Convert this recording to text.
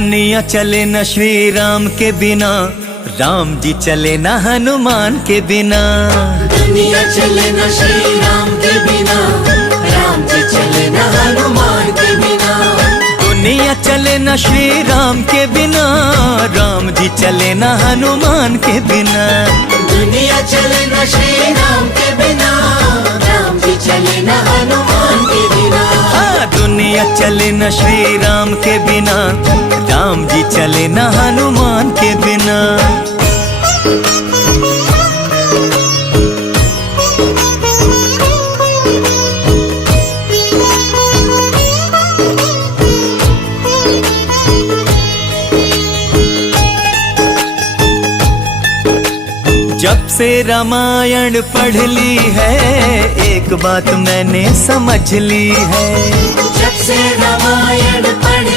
दुनिया चले न श्री राम के बिना, राम जी चले न हनुमान के बिना। दुनिया चले न श्री राम के बिना, राम जी चले न हनुमान के बिना। दुनिया चले न श्री राम के बिना, राम जी चले न हनुमान के बिना। दुनिया चले न श्री राम के बिना, राम जी चले न हनुमान के बिना। हाँ, दुनिया चले न श्री राम के बिना, राम जी चले न हनुमान के बिना। जब से रामायण पढ़ ली है, एक बात मैंने समझ ली है। जब से रामायण पढ़